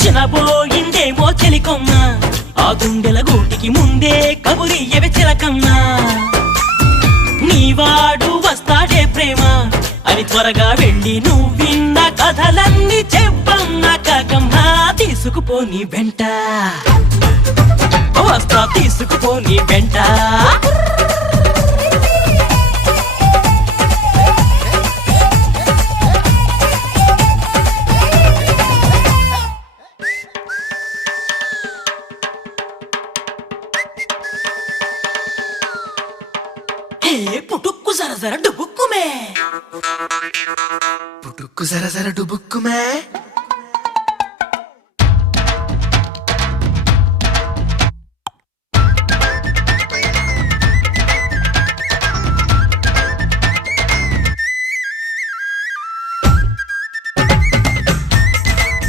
చినబోయిందేమో చెలికొమ్మ ఆ గుండెల గూటికి ముందే కబురియవే చిలకమ్మ నీవాడు వస్తాడే ప్రేమ అని త్వరగా వెళ్ళి నువ్వు విన్న కథలన్నీ చెప్పమ్మ కాకమ్మ తీసుకుపోని వెంట వస్తా తీసుకుపోని వెంట పుటుక్కు జర జర డుబుక్కుమే పుట్టుక్కు జర జర డుబుక్కుమే